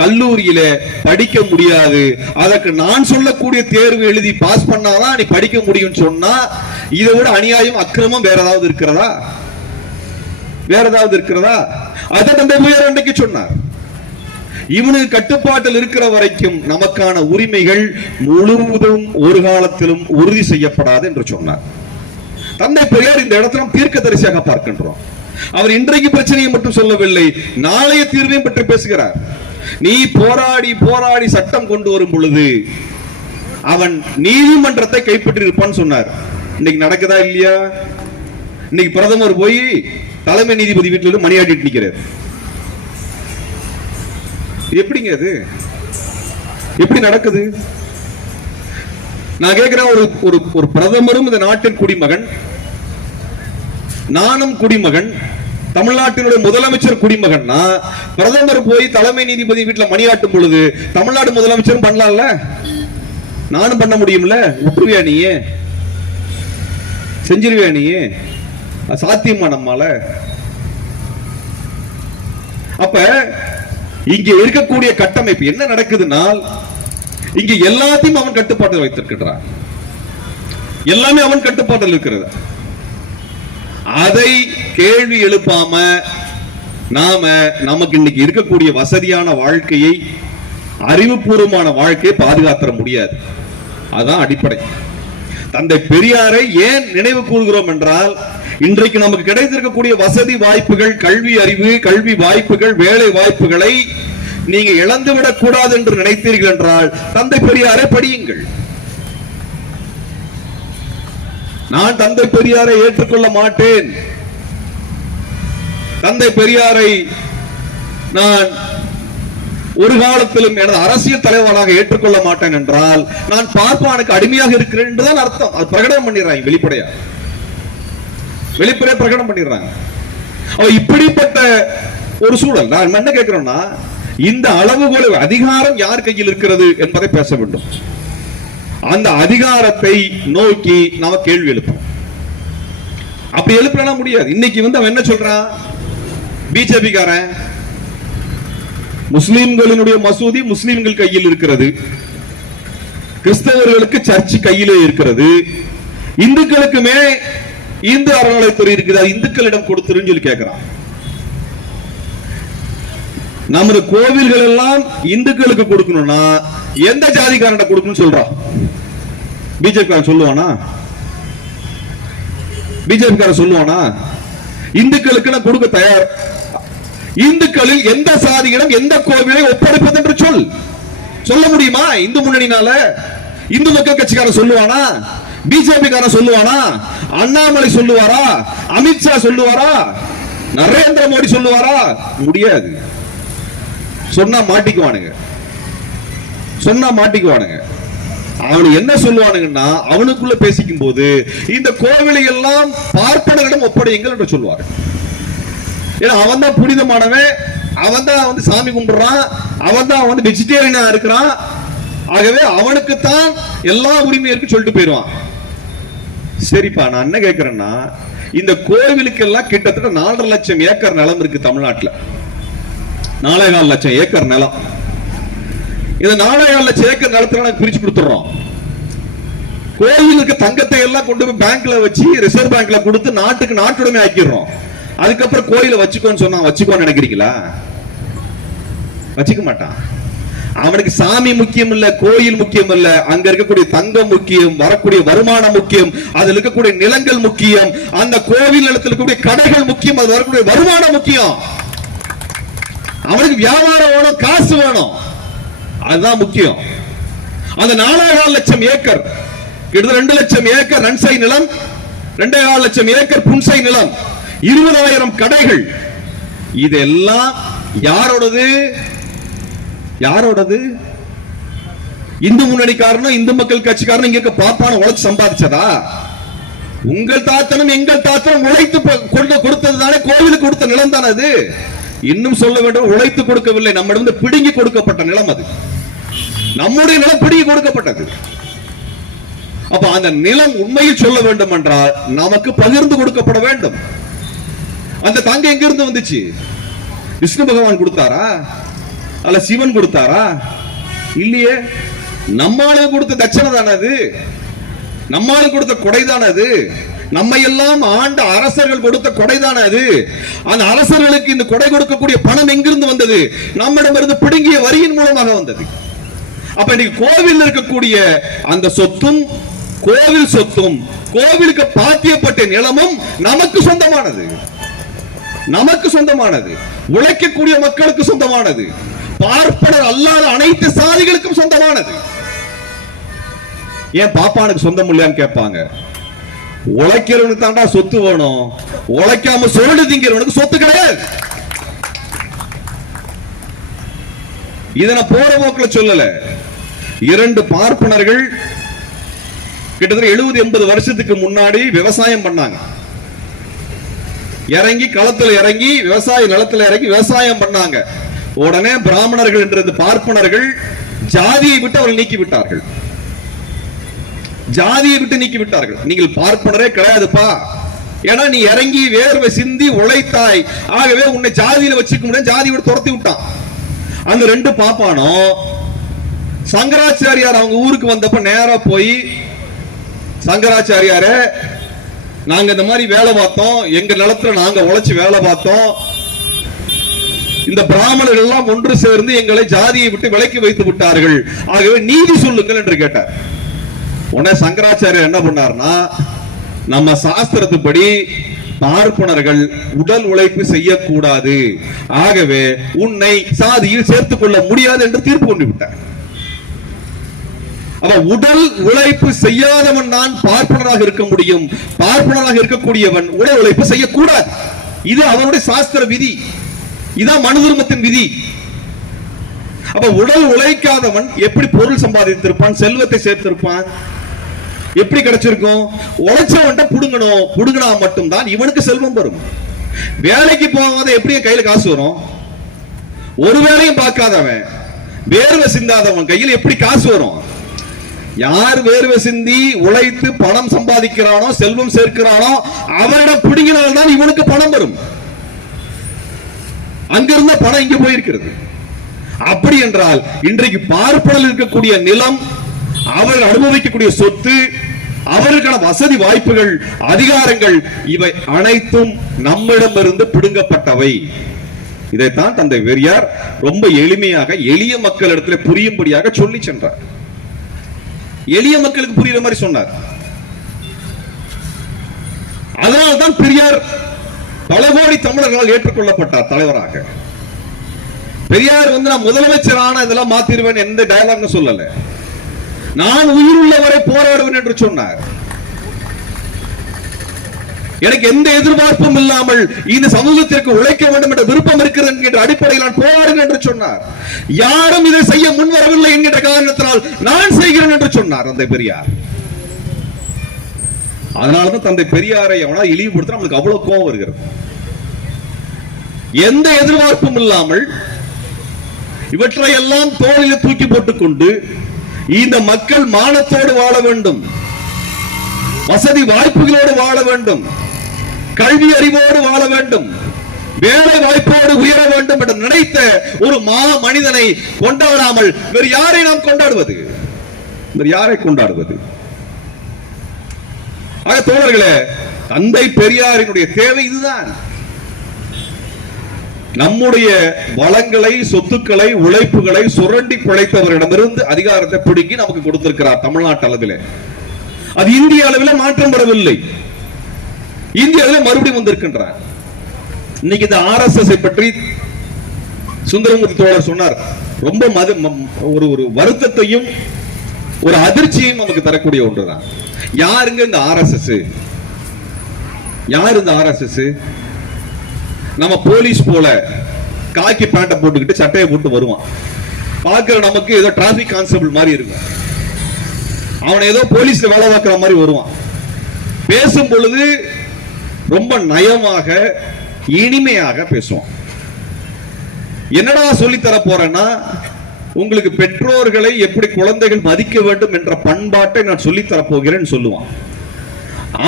கல்லூரியில படிக்க முடியாது, அதற்கு நான் சொல்லக்கூடிய தேர்வு எழுதி பாஸ் பண்ணாதான் நீ படிக்க முடியும் சொன்னா இதை விட அநியாயம் அக்கிரமம் வேற ஏதாவது இருக்கிறதா? வேற ஏதாவது இருக்கிறதா? அதை தந்தை பெரியார் அன்றைக்கு சொன்னார். இவனுக்கு கட்டுப்பாட்டில் இருக்கிற வரைக்கும் நமக்கான உரிமைகள் முழுவதும் ஒரு காலத்திலும் உறுதி செய்யப்படாது என்று சொன்னார். தந்தை பெரியார் இந்த இடத்துல தீர்க்கதரிசியாக பார்க்கின்றோம். அவர் இன்றைக்கு பிரச்சனையை மட்டும் சொல்லவில்லை, நாளைய தீர்வையும் பற்றி பேசுகிறார். நீ போராடி போராடி சட்டம் கொண்டு வரும் பொழுது அவன் நீதிமன்றத்தை கைப்பற்றி இருப்பான்னு சொன்னார். இன்னைக்கு நடக்குதா இல்லையா? இன்னைக்கு பிரதமர் போய் தலைமை நீதிபதி வீட்டில் மணியாடிட்டு நிற்கிறார். எப்படிங்க அது? எப்படி நடக்குது? நான் கேட்கிறேன், ஒரு பிரதமரும் இந்த நாட்டின் குடிமகன், நானும் குடிமகன், தமிழ்நாட்டினுடைய முதலமைச்சர் குடிமகன்னா பிரதமர் போய் தலைமை நீதிபதி வீட்டில் மணியாட்டும் பொழுது தமிழ்நாடு முதலமைச்சரும் பண்ணலாம்ல? நானும் பண்ண முடியும்ல? விட்டுருவியா நீ? செஞ்சிருவியா நீ? சாத்தியமா நம்மால? அப்ப இங்க இருக்கக்கூடிய கட்டமைப்பு என்ன நடக்குதுன்னா, இங்க எல்லாத்தையும் அவன் கட்டுப்பாட்டில் வைத்திருக்கிறான். எல்லாமே அவன் கட்டுப்பாட்டில் இருக்கிறது. அதை கேள்வி எழுப்பாம நாம நமக்கு இன்னைக்கு இருக்கக்கூடிய வசதியான வாழ்க்கையை, அறிவுபூர்வமான வாழ்க்கையை பாதுகாத்துற முடியாது. அதான் அடிப்படை. தந்தை பெரியாரை ஏன் நினைவு கூறுகிறோம் என்றால், இன்றைக்கு நமக்கு கிடைத்திருக்கக்கூடிய வசதி வாய்ப்புகள், கல்வி அறிவு, கல்வி வாய்ப்புகள், வேலை வாய்ப்புகளை நீங்க இழந்துவிடக் கூடாது என்று நினைத்தீர்கள் என்றால் தந்தை பெரியாரை படியுங்கள். நான் தந்தை பெரியாரை ஏற்றுக்கொள்ள மாட்டேன், தந்தை பெரியாரை நான் ஒரு காலத்திலும் எனது அரசியல் தலைவராக ஏற்றுக்கொள்ள மாட்டேன் என்றால் நான் பார்ப்பானுக்கு அடிமையாக இருக்கிறேன் என்றுதான் அர்த்தம். அது பிரகடனம் பண்ணிடுறாங்க, வெளிப்படையா பிரகடனம் பண்ணிடுறாங்க. இப்படிப்பட்ட ஒரு சூழல் நான் என்ன கேட்கிறோம்னா, இந்த அளவுகோல் அதிகாரம் யார் கையில் இருக்கிறது என்பதை பேச வேண்டும். அந்த அதிகாரத்தை நோக்கி நாம கேள்வி எழுப்போம். அப்படி எழுப்பலாம் முடியாது. இன்னைக்கு அவன் என்ன சொல்றான்? பிஜேபி காரன் முஸ்லிம்களினுடைய மசூதி முஸ்லிம்கள் கையில் இருக்கிறது, கிறிஸ்தவர்களுக்கு சர்ச் கையிலே இருக்கிறது, இந்துக்களுக்குமே இந்து அறநிலையத்துறை இருக்குது, இந்துக்களிடம் கொடுத்துருன்னு சொல்லி கேட்கிறான். நமது கோவில்கள் எல்லாம் இந்துக்களுக்கு கொடுக்கணும்னா எந்த ஜாதிக்காரன் கொடுக்கணும்னு சொல்றான்? பிஜேபி சொல்லுவானா? பிஜேபி சொல்லுவானா? இந்துக்களுக்கு நான் கொடுக்க தயார். இந்துக்களில் எந்த சாதியிடம் எந்த கோவிலை ஒப்படைப்பது என்று சொல்ல முடியுமா? இந்து முன்னணினால இந்து மக்கள் கட்சிக்காரன் சொல்லுவானா? பிஜேபி காரன் சொல்லுவானா? அண்ணாமலை சொல்லுவாரா? அமித்ஷா சொல்லுவாரா? நரேந்திர மோடி சொல்லுவாரா? முடியாது. சொன்னா மாட்டிக்குவானுங்க. அவனு என்ன சொல்லுவானுங்கன்னா, அவனுக்குள்ள பேசிக்கும் போது இந்த கோவிலை எல்லாம் பார்ப்பனரிடம் ஒப்படையுங்கள் என்று சொல்வார். ஏன்னா அவன் தான் புனிதமானவன், அவன் தான் சாமி கும்பிடுறான், அவன் தான் வெஜிடேரியனா இருக்கிறான். ஆகவே அவனுக்குத்தான் எல்லா உரிமையும் இருக்கு சொல்லிட்டு போயிடுவான். சரிப்பா, நான் என்ன கேட்கிறேன்னா, இந்த கோவிலுக்கு எல்லாம் கிட்டத்தட்ட 4.5 லட்சம் ஏக்கர் நிலம் இருக்கு தமிழ்நாட்டில். 4.25 லட்சம் ஏக்கர் நிலம். இந்த 4.25 லட்சம் ஏக்கர் நிலத்துல பிரிச்சு கொடுத்துறோம். கோயிலுக்கு தங்கத்தை எல்லாம் கொண்டு போய் பேங்க்ல வச்சு ரிசர்வ் பேங்க்ல கொடுத்து நாட்டுடைமை ஆக்கிடுறோம். அதுக்கப்புறம் கோயிலை வச்சுக்கோன்னு சொன்னா வச்சுக்கோன்னு நினைக்கிறீங்களா? வச்சுக்க மாட்டான். அவனுக்கு சாமி முக்கியம் இல்ல, கோயில் முக்கியம் இல்ல, அங்க இருக்கக்கூடிய தங்கம் முக்கியம், வரக்கூடிய வருமானம் முக்கியம், அதுல இருக்கக்கூடிய நிலங்கள் முக்கியம், அந்த கோவில் நிலத்தில் இருக்கக்கூடிய கடைகள் முக்கியம், அது வரக்கூடிய வருமானம் முக்கியம். அவனுக்கு வியாபாரம் வேணும், காசு வேணும், அதுதான் முக்கியம். அந்த 4.25 லட்சம் ஏக்கர், கிட்டத்தட்ட 2 லட்சம் ஏக்கர் நன்சை நிலம், 2.25 லட்சம் ஏக்கர் புன்சை நிலம், 20,000 கடைகள், இதெல்லாம் யாரோடது? இந்து முன்னணிக்காரனும் இந்து மக்கள் கட்சிக்காரனும் இங்க பாப்பான உழைச்சு சம்பாதிச்சதா? உங்கள் தாத்தனும் எங்கள் தாத்தனும் உழைத்து கொடுத்ததுதானே, கோவிலுக்கு கொடுத்த நிலம் தானே அது. இன்னும் சொல்ல வேண்டும், உழைத்து கொடுக்கவில்லை, நம்மிடம் பிடுங்கி கொடுக்கப்பட்ட நிலம் அது. நம்முடைய நிலம் பிடுங்கி கொடுக்கப்பட்டது. அப்ப அந்த நிலம் உண்மையில் சொல்ல வேண்டும் என்றால் நமக்கு பகிர்ந்து கொடுக்கப்பட வேண்டும். அந்த தங்கம் எங்க இருந்து வந்துச்சு? விஷ்ணு பகவான் கொடுத்தாரா அல்ல சிவன் கொடுத்தாரா? இல்லையே. நம்மால கொடுத்த தட்சணை தானே அது, நம்மால கொடுத்த கொடைதானே அது, நம்ம எல்லாம் ஆண்ட அரசர்கள் கொடுத்த கொடைதானே அது. அந்த அரசர்களுக்கு இந்த கொடை கொடுக்கக்கூடிய பணம் எங்கிருந்து வந்தது? நம்மிடமிருந்து பிடுங்கிய வரியின் மூலமாக வந்தது. அப்ப இன்னைக்கு கோவில் இருக்கக்கூடிய அந்த சொத்தும், கோவில் சொத்தும், கோவிலுக்கு பாத்தியப்பட்ட நிலமும் நமக்கு சொந்தமானது, நமக்கு சொந்தமானது, உழைக்கக்கூடிய மக்களுக்கு சொந்தமானது, பார்ப்பனர் அல்லாத அனைத்து சாதிகளுக்கும் சொந்தமானது. ஏன் பாப்பானுக்கு சொந்தம் இல்லையான்னு கேட்பாங்க. உழைக்கிறவனுக்கு தாண்டா சொத்து வேணும், உழைக்காம சொல்லு திங்கிறவனுக்கு சொத்து கிடையாது. இதனை போற போக்கில் சொல்லல. இரண்டு பார்ப்பனர்கள் கிட்டத்தட்ட 70-80 வருஷத்துக்கு முன்னாடி விவசாயம் பண்ணாங்க. இறங்கி களத்தில் இறங்கி விவசாய நிலத்தில் இறங்கி விவசாயம் பண்ணாங்க. உடனே பிராமணர்கள் என்ற பார்ப்பனர்கள் ஜாதியை விட்டு அவர்கள் நீக்கி விட்டார்கள். ஜாதியை விட்டு நீக்கி விட்டார்கள். நீங்கள் பார்ப்பனரே கிடையாதுப்பா, ஏன்னா நீ இறங்கி வேர்வை சிந்தி உழைத்தாய், ஆகவே உன்னை ஜாதியில வச்சுக்க முடியாது, ஜாதி விட்டு துரத்தி விட்டான். அந்த ரெண்டு பாப்பானோ சங்கராச்சாரியார் அவங்க ஊருக்கு வந்தப்ப நேரா போய், சங்கராச்சாரியார நாங்க இந்த மாதிரி வேலை பார்த்தோம், எங்க நிலத்துல நாங்க உழைச்சு வேலை பார்த்தோம், இந்த பிராமணர்கள் எல்லாம் ஒன்று சேர்ந்து எங்களை ஜாதியை விட்டு விலக்கி வைத்து விட்டார்கள், ஆகவே நீதி சொல்லுங்கள் என்று கேட்டார். உடனே சங்கராச்சாரியர் என்ன பண்ணார்னா, நம்ம சாஸ்திரத்துப்படி பார்ப்பனர்கள் உடல் உழைப்பு செய்யக்கூடாது, ஆகவே உன்னை சாதியில் சேர்த்துக் கொள்ள முடியாது என்று தீர்ப்பு கொண்டு விட்டார். உடல் உழைப்பு செய்யாதவன் தான் பார்ப்பனராக இருக்க முடியும், பார்ப்பனராக இருக்கக்கூடியவன் உடல் உழைப்பு செய்யக்கூடாது. இது அவருடைய சாஸ்திர விதி, இதான் மனு தர்மத்தின் விதி. அப்ப உடல் உழைக்காதவன் எப்படி பொருள் சம்பாதித்திருப்பான், செல்வத்தை சேர்த்திருப்பான், எப்படி கிடைச்சிருக்கும்? உழைச்சவன்ட்ட புடுங்கணும், புடுங்கினா மட்டும்தான் இவனுக்கு செல்வம் வரும். வேலைக்கு போகாத எப்படி கையில காசு வரும்? ஒரு வேலையும் பார்க்காதவன், வேர்வை சிந்தாதவன் கையில் எப்படி காசு வரும்? யார் வேர்வை சிந்தி உழைத்து பணம் சம்பாதிக்கிறானோ, செல்வம் சேர்க்கிறானோ, அவரிடம் பிடுங்கினால்தான் இவனுக்கு பணம் வரும். அங்கிருந்த பணம் இங்க போயிருக்கிறது. அப்படி என்றால் இன்றைக்கு பார்ப்பனில் இருக்கக்கூடிய நிலம், அவர்கள் அனுபவிக்கக்கூடிய சொத்து, அவர்களுக்கான வசதி வாய்ப்புகள், அதிகாரங்கள், இவை அனைத்தும் நம்மிடமிருந்து பிடுங்கப்பட்டவை. இதைத்தான் தந்தை பெரியார் ரொம்ப எளிமையாக எளிய மக்களிடத்தில் புரியும்படியாக சொல்லி சென்றார். எளிய மக்களுக்கு புரியுற மாதிரி சொன்னார். அதனால்தான் பெரியார் பல கோடி தமிழர்களால் ஏற்றுக்கொள்ளப்பட்டார் தலைவராக. பெரியார் நான் முதலமைச்சரான இதெல்லாம் மாத்திருவேன் எந்த டயலாக் சொல்லல, நான் உயிருள்ளவரை போராடுவேன் என்று சொன்னார். எனக்கு எந்த எதிர்பார்ப்பும் இல்லாமல் இந்த சமூகத்திற்கு உழைக்க வேண்டும் என்ற விருப்பம் இருக்கிறது என்கின்ற அடிப்படையில் நான் போராடுவேன் என்று சொன்னார். யாரும் இதை செய்ய முன்வரவில்லை என்கின்ற காரணத்தினால் நான் செய்கிறேன் என்று சொன்னார் தந்தை பெரியார். அதனாலதான் தந்தை பெரியாரை அவனால் இழிவுபடுத்த நம்மளுக்கு அவ்வளவு கோபம் வருகிறது. எந்த எதிர்பார்ப்பும் இல்லாமல் இவற்றை எல்லாம் தோளில் தூக்கி போட்டுக் கொண்டு இந்த மக்கள் மானத்தோடு வாழ வேண்டும், வசதி வாய்ப்புகளோடு வாழ வேண்டும், கல்வி அறிவோடு வாழ வேண்டும், வேலை வாய்ப்போடு உயர வேண்டும் என்று நினைத்த ஒரு மா மனிதனை கொண்டாடாமல் வேறு யாரை நாம் கொண்டாடுவது? வேறு யாரை கொண்டாடுவது? ஆக தோழர்களே, தந்தை பெரியாரினுடைய தேவை இதுதான். நம்முடைய வளங்களை, சொத்துக்களை, உழைப்புகளை சுரண்டி பிழைத்தவரிடமிருந்து அதிகாரத்தை பிடுங்கி நமக்கு கொடுத்திருக்கிறார் தமிழ்நாட்டு அளவில். அது இந்திய அளவில் மாற்றம் பெறவில்லை, இந்திய அளவில் மறுபடியும் வந்திருக்கின்றார். இன்னைக்கு இந்த RSS பற்றி சுந்தரமூர்த்தி தோழர் சொன்னார். ரொம்ப ஒரு வருத்தத்தையும் ஒரு அதிர்ச்சியையும் நமக்கு தரக்கூடிய ஒன்றுதான். யாருங்க இந்த RSS? யார் இந்த RSS? நம்ம போலீஸ் போல காக்கி பேண்ட போட்டுக்கிட்டு சட்டையை போட்டு வருவான். பார்க்கிற நமக்கு ஏதோ டிராபிக் கான்ஸ்டபிள் மாதிரி இருக்கும். அவன் ஏதோ போலீஸ்ல வேலை பார்க்கிற மாதிரி வருவான். பேசும் பொழுது ரொம்ப நயமாக இனிமையாக பேசுவான். என்னடா சொல்லித்தர போறேன்னா, உங்களுக்கு பெற்றோர்களை எப்படி குழந்தைகள் மதிக்க வேண்டும் என்ற பண்பாட்டை நான் சொல்லித்தர போகிறேன்னு சொல்லுவான்.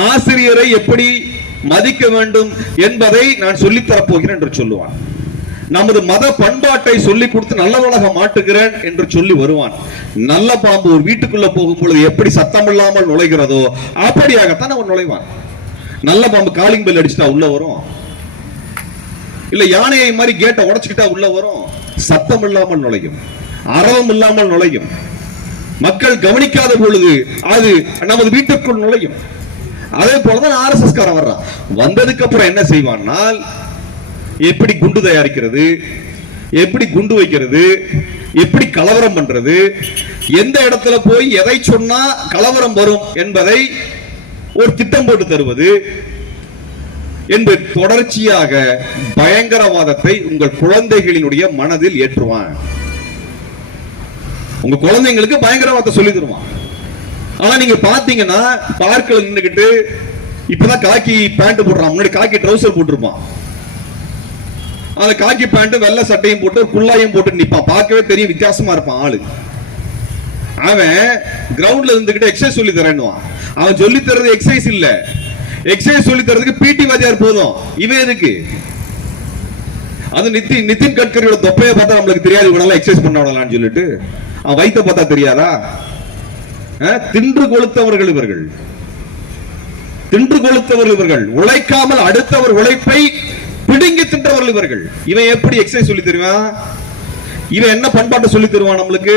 ஆசிரியரை எப்படி மதிக்க வேண்டும் என்பதை நான் சொல்லித்தரப் போகிறேன் என்று சொல்லுவான். நமது மத பண்பாட்டை சொல்லிக் கொடுத்து நல்லவனாக மாட்டுகிறேன் என்று சொல்லி வருவான். நல்ல பாம்பு ஒரு வீட்டுக்குள்ள போகும் பொழுது எப்படி சத்தம் இல்லாமல் நுழைகிறதோ அப்படியாகத்தான் அவன் நுழைவான். நல்ல பாம்பு காலிங் பெல் அடிச்சுட்டா உள்ள வரும், இல்ல யானையை மாதிரி கேட்டை உடைச்சுக்கிட்டா உள்ள வரும். சத்தம் இல்லாமல் நுழையும், அரவம் இல்லாமல் நுழையும். மக்கள் கவனிக்காத பொழுது அது நமது வீட்டுக்குள் நுழையும். அதே போலதான் RSS காரன் வர்றான். வந்ததுக்கு அப்புறம் என்ன செய்வான்னா, எப்படி குண்டு தயாரிக்கிறது, எப்படி குண்டு வைக்கிறது, எப்படி கலவரம் பண்றது, எந்த இடத்துல போய் எதை சொன்னா கலவரம் வரும் என்பதை ஒரு திட்டம் போட்டு தருவது என்று தொடர்ச்சியாக பயங்கரவாதத்தை உங்கள் குழந்தைகளினுடைய மனதில் ஏற்றுவான். உங்க குழந்தைங்களுக்கு பயங்கரவாதத்தை சொல்லி தருவான். ஆனா நீங்க பாத்தீங்கன்னா பார்க்கல நின்னுக்கிட்டு இப்பதான் காக்கி பேண்ட் போடுறான், முன்னாடி காக்கி ட்ரவுசர் போட்டிருப்பான். அந்த காக்கி பேண்ட் வெள்ளை சட்டையும் போட்டு குள்ளாயும் போட்டு நிப்பான். பார்க்கவே தெரியும் வித்தியாசமா இருப்பான் ஆளு. அவன் கிரவுண்ட்ல இருந்துகிட்டு எக்ஸசைஸ் சொல்லி தரேன்னுவான். அவன் சொல்லி தர்றது எக்ஸசைஸ் இல்ல, எக்ஸசைஸ் சொல்லி தரதுக்கு பிடி வாத்தியார் போதும். இவன் எதுக்கு? அது நிதின் கட்கரியோட தொப்பையை பார்த்தா நம்மளுக்கு தெரியாது இவனால எக்ஸசைஸ் பண்ண விடலாம்னு சொல்லிட்டு. அவன் வயிற்ற பார்த்தா தெரியாதா? தின்று கொளுத்தவர்கள் இவர்கள், தின்று கொளுத்தவர்கள் இவர்கள், உழைக்காமல் அடுத்தவர் உழைப்பை பிடுங்கி தின்றவர்கள் இவர்கள். இவன் எப்படி எக்ஸசைஸ் சொல்லி தருவான்? இவன் என்ன பண்பாட்டை சொல்லி தருவான் நம்மளுக்கு?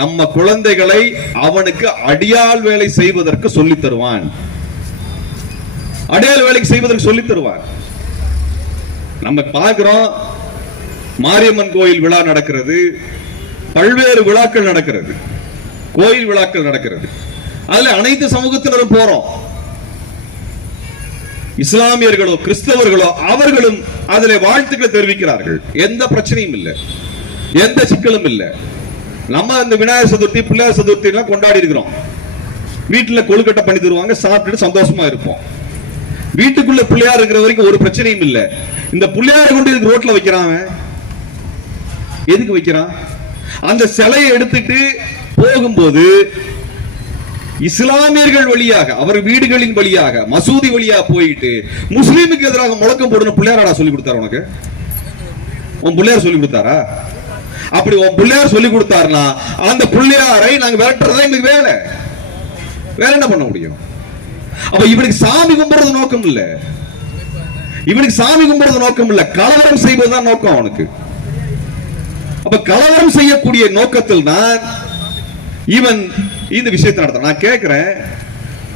நம்ம குழந்தைகளை அவனுக்கு அடியாள் வேலை செய்வதற்கு சொல்லி தருவான், அடியாள் வேலைக்கு செய்வதற்கு சொல்லி தருவான். நம்ம பார்க்கிறோம், மாரியம்மன் கோயில் விழா நடக்கிறது, பல்வேறு விழாக்கள் நடக்கிறது, கோயில் விழாக்கள் நடக்கிறது. அதுல அனைத்து சமூகத்தினரும் போறோம். இஸ்லாமியர்களோ கிறிஸ்தவர்களோ அவர்களும் அதிலே வாழ்த்துக்களை தெரிவிக்கிறார்கள். எந்த பிரச்சனையும் இல்லை, எந்த சிக்கலும் இல்லை. நம்ம இந்த விநாயகர் சதுர்த்தி பிள்ளையார் சதுர்த்தி எல்லாம் கொண்டாடி இருக்கிறோம். வீட்டுல கொழுக்கட்டை பண்ணி தருவாங்க, சாப்பிட்டுட்டு சந்தோஷமா இருப்போம். வீட்டுக்குள்ள பிள்ளையார் இருக்கிற வரைக்கும் ஒரு பிரச்சனையும் இல்லை. இந்த பிள்ளையார் கொண்டு இதுக்கு ரோட்ல வைக்கிறான். எதுக்கு வைக்கிறான்? அந்த சிலையை எடுத்துட்டு போகும்போது இஸ்லாமியர்கள் வழியாக, அவர் வீடுகளின் வழியாக, மசூதி வழியாக போயிட்டு முஸ்லீமுக்கு எதிராக முழக்கம் போடணும் பிள்ளையாரா சொல்லி கொடுத்தாரு உனக்கு? உன் பிள்ளையார் சொல்லி கொடுத்தாரா? அப்படி உன் பிள்ளையார் சொல்லி கொடுத்தாருன்னா அந்த பிள்ளையாரை நாங்க விரட்டுறதா எங்களுக்கு வேலை. வேற என்ன பண்ண முடியும்? அப்ப இவனுக்கு சாமி கும்பிடுறது நோக்கம் இல்ல, இவனுக்கு சாமி கும்பிடுறது நோக்கம் இல்ல, கலவரம் செய்வதுதான் நோக்கம் அவனுக்கு. அப்ப கலவரம் செய்யக்கூடிய நோக்கத்தில் தான் இவன் இந்த விஷயத்தை நடத்த. நான் கேட்கிறேன்,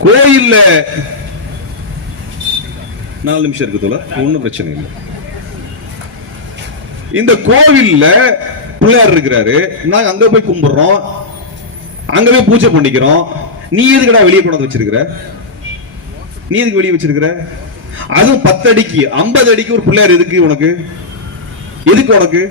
கோயில்ல 4 நிமிஷம் இருக்கு தோழர், ஒன்னும் பிரச்சனை இல்லை. இந்த கோவில்ல பிள்ளையார் இருக்கிறாரு, நாங்க அங்க போய் கும்பிடுறோம், அங்க போய் பூஜை பண்ணிக்கிறோம். நீ எதுக்குடா வெளியே கொண்டு வச்சிருக்கிற? நீ எதுக்கு வெளியே வச்சிருக்கிற? அதுவும் 10 அடிக்கு 50 அடிக்கு ஒரு பிள்ளையார் எதுக்கு உனக்கு? எதுக்கு உனக்கு?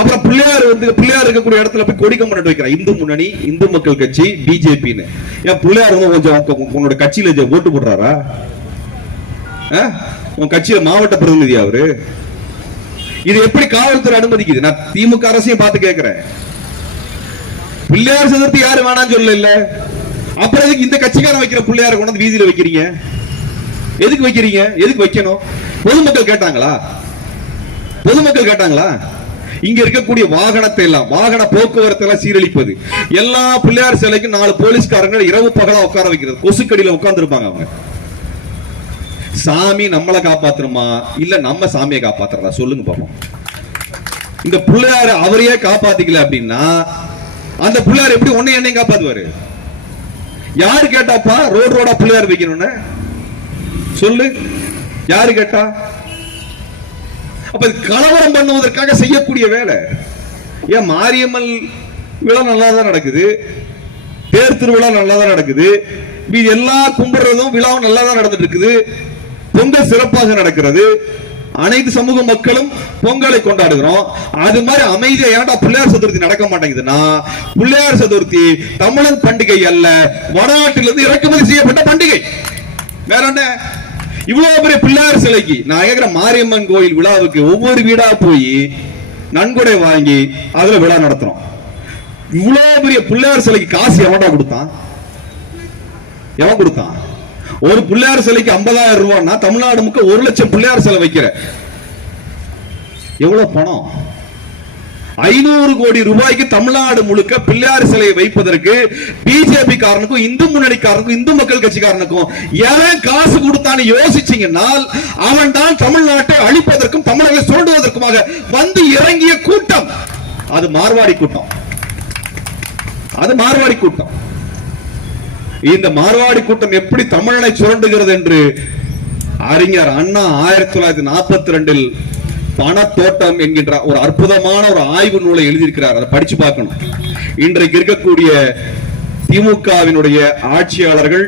அப்புறம் பிள்ளையார் பிள்ளையார் இருக்கக்கூடிய இடத்துல போய் கொடி கம்பம் வைக்கிறான். இந்து முன்னணி, இந்து மக்கள் கட்சி, பிஜேபின்னு. என் பிள்ளையார் கொஞ்சம் உன்னோட கட்சியில ஓட்டு போடுறாரா? உன் கட்சியில மாவட்ட பிரதிநிதி அவரு. இது எப்படி காவல்துறை அனுமதிக்குது? நான் திமுக அரசையும் பார்த்து கேட்கிறேன். பிள்ளையார் சதுர்த்தி யாரு வேணான்னு சொல்ல இல்ல, அப்புறம் எதுக்கு இந்த கட்சிக்காரன் வைக்கிற பிள்ளையார கொண்டு வீதியில வைக்கிறீங்க? எதுக்கு வைக்கிறீங்க? எதுக்கு வைக்கணும்? பொதுமக்கள் கேட்டாங்களா? பொதுமக்கள் கேட்டாங்களா? இங்க இருக்கக்கூடிய வாகனத்தை எல்லாம், வாகன போக்குவரத்து எல்லாம் சீரழிப்பது, எல்லா பிள்ளையார் சிலைக்கும் 4 போலீஸ்காரங்க இரவு பகலா உட்கார வைக்கிறது, கொசுக்கடியில உட்கார்ந்து இருப்பாங்க. அவங்க சாமி நம்மளை காப்பாத்துருமா இல்ல நம்ம சாமியை காப்பாத்துறதா? சொல்லுங்க பாப்போம். இந்த பிள்ளையார அவரையே காப்பாத்திக்கல அப்படின்னா அந்த பிள்ளையார் எப்படி ஒன்னை என்னையும் காப்பாத்துவாரு? யாரு கேட்டாப்பா ரோடா பிள்ளையார் வைக்கணும்னு? சொல்லு, யாரு கேட்டா? அப்ப கலவரம் பண்ணுவதற்காக செய்யக்கூடிய வேலை. ஏன் மாரியம்மன் விழா நல்லா தான் நடக்குது, தேர் திருவிழா நல்லா தான் நடக்குது, எல்லா கும்பிடுறதும் விழாவும் நல்லா தான் நடந்துட்டு இருக்குது, பொங்கல் சிறப்பாக நடக்கிறது, அனைத்து சமூக மக்களும் பொங்கலை கொண்டாடுகிறோம். அது மாதிரி அமைதியா ஏன்டா பிள்ளையார் சதுர்த்தி நடக்க மாட்டேங்குதுன்னா, பிள்ளையார் சதுர்த்தி தமிழன் பண்டிகை அல்ல, வடநாட்டிலிருந்து இறக்குமதி செய்யப்பட்ட பண்டிகை. வேற என்ன? இவ்வளவு பெரிய பிள்ளையார் சிலைக்கு நான் கேட்கிற மாரியம்மன் கோயில் விழாவுக்கு ஒவ்வொரு வீடா போய் நன்கொடை வாங்கி அதுல விழா நடத்துறோம். இவ்வளவு பெரிய பிள்ளையார் சிலைக்கு காசு எவன்டா கொடுத்தான்? எவன் கொடுத்தான்? ஒரு பிள்ளையார் சிலைக்கு 50,000 ரூபாய்னா தமிழ்நாடு முழுக்க 1 லட்சம் பிள்ளையார் சிலை வைக்கிற எவ்வளவு பணம்? 500 கோடி ரூபாய்க்கு தமிழ்நாடு முழுக்க பிள்ளையார் சிலையை வைப்பதற்கு பிஜேபி காரனுக்கும் இந்து முன்னணி காரனுக்கும் இந்து மக்கள் கட்சிக்காரனுக்கும் எவன் காசு கொடுத்தான்னு யோசிச்சீங்கன்னா அவன் தான் தமிழ்நாட்டை அழிப்பதற்கும் தமிழர்களை சுரண்டுவதற்குமாக வந்து இறங்கிய கூட்டம். அது மார்வாடி கூட்டம். அது மார்வாடி கூட்டம். இந்த மார்வாடி கூட்டம் எப்படி தமிழனை சுரண்டுகிறது என்று அறிஞர் அண்ணா 1942 பணத்தோட்டம் என்கின்ற ஒரு அற்புதமான ஒரு ஆய்வு நூலை எழுதியிருக்கிறார். அதை படிச்சு பார்க்கணும். இன்றைக்கு இருக்கக்கூடிய திமுகவினுடைய ஆட்சியாளர்கள்,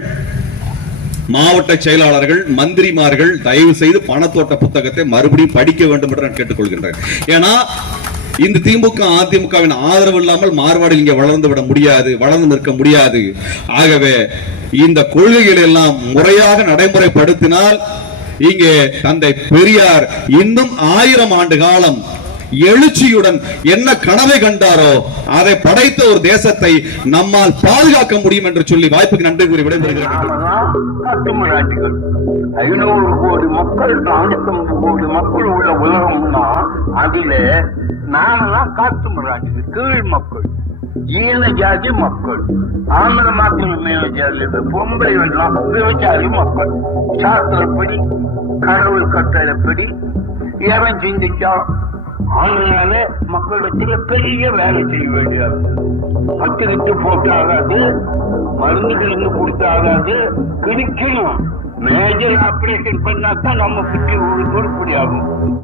மாவட்ட செயலாளர்கள், மந்திரிமார்கள் தயவு செய்து பணத்தோட்ட புத்தகத்தை மறுபடியும் படிக்க வேண்டும் என்று நான் கேட்டுக்கொள்கின்றேன். ஏன்னா இந்த திமுக அதிமுகவின் ஆதரவு இல்லாமல் மார்வாடில் இங்கே வளர்ந்து விட முடியாது, வளர்ந்து நிற்க முடியாது. ஆகவே இந்த கொள்கைகள் எல்லாம் முறையாக நடைமுறைப்படுத்தினால் இங்கே தந்தை பெரியார் இன்னும் 1000 ஆண்டு காலம் எழுச்சியுடன் என்ன கனவை கண்டாரோ அதை படைத்த ஒரு தேசத்தை நம்மால் பாதுகாக்க முடியும் என்று சொல்லி வாய்ப்புக்கு நன்றி கூறி விடைபெறுகிறேன். 500 கோடி மக்கள், 450 கோடி மக்கள் உள்ள உலகம்னா அதில நாமெல்லாம் காட்டு மராட்டிகள், கீழ் மக்கள், ஈன ஜாதி மக்கள். ஆந்திர மக்கள் மேல ஜாதி, பொம்பளை எல்லாம் விவசாயி மக்கள். சாஸ்திரப்படி, கடவுள் கட்டளைப்படி எவன் சிந்திச்சா அதனால மக்களிடத்துல பெரிய வேலை செய்ய வேண்டியது. கத்துக்கிட்டு போட்டு ஆகாது, மருந்து கிழங்கு கொடுத்து ஆகாது, கிழிக்கணும். மேஜர் ஆபரேஷன் பண்ணாதான் நம்ம சுற்றி உருப்படி ஆகும்.